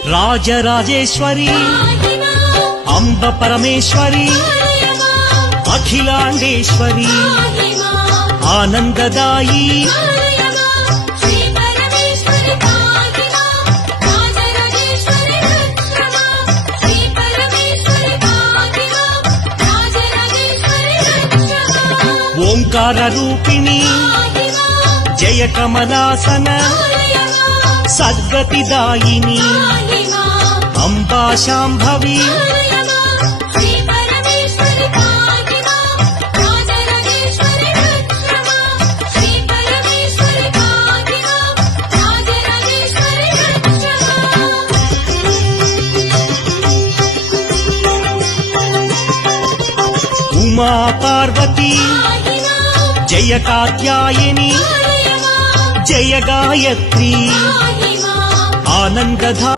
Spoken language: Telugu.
రాజరాజేశ్వరి అంబ పరమేశ్వరి అఖిలాండేశ్వరి ఆనందదాయి ఓంకార రూపిణి జయ కమలాసన సద్గతిదాయిని అంబా శాంభవి ఉమా పార్వతి జయ కాత్యాయని జయ గాయత్రి ఆనందధా